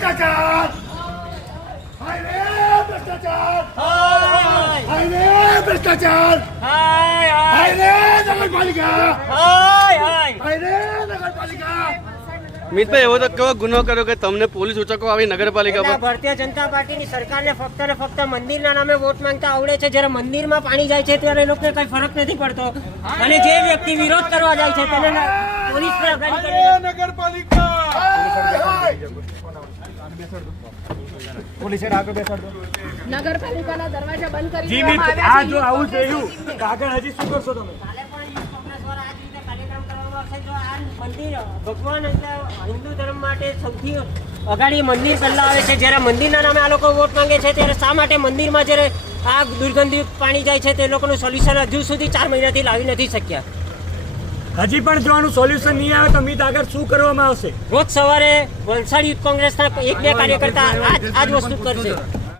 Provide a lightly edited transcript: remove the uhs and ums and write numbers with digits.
ભ્રષ્ટાચાર હાય રે ભ્રષ્ટાચાર હાય રે ભ્રષ્ટાચાર હાય રે નગરપાલિકા હાય રે નગરપાલિકા। મિતભાઈ એવો તો કેવો ગુનો કર્યો કે તમને પોલીસ ઉચકો આવી નગરપાલિકા પર? ભારતીય જનતા પાર્ટીની સરકારને ફક્ત ને ફક્ત મંદિરના નામે વોટ માંગતા આવડે છે, જ્યારે મંદિરમાં પાણી જાય છે ત્યારે એ લોકોને કઈ ફરક નથી પડતો, અને જે વ્યક્તિ વિરોધ કરવા જાય છે તેને પોલીસ પર અગાડી કરી નગરપાલિકા નગરપાલિકાના દરવાજા બંધ કરી જી મિત, આ જો આવું થયું તો આગળ હજી શું કરશો તમે? કાલે પણ ઈ કોંગ્રેસ દ્વારા આ જ રીતે કાર્યક્રમ કરવામાં આવશે। જો આ મંદિર ભગવાન એટલે હિન્દુ ધર્મ માટે સૌથી અગાડી મંદિર પહેલા આવે છે, જ્યારે મંદિરના નામે આ લોકો વોટ માંગે છે ત્યારે શા માટે મંદિરમાં જ્યારે આ દુર્ગંધયુક્ત પાણી જાય છે તે લોકોનું સોલ્યુશન હજુ સુધી 4 મહિનાથી લાવી નથી શક્યા। હજી પણ જો આનું સોલ્યુશન નહીં આવે તો મિત આગળ શું કરવામાં આવશે? રોજ સવારે વલસાડ યુથ કોંગ્રેસના 1-2 કાર્યકર્તા આ જ વસ્તુ કરશે।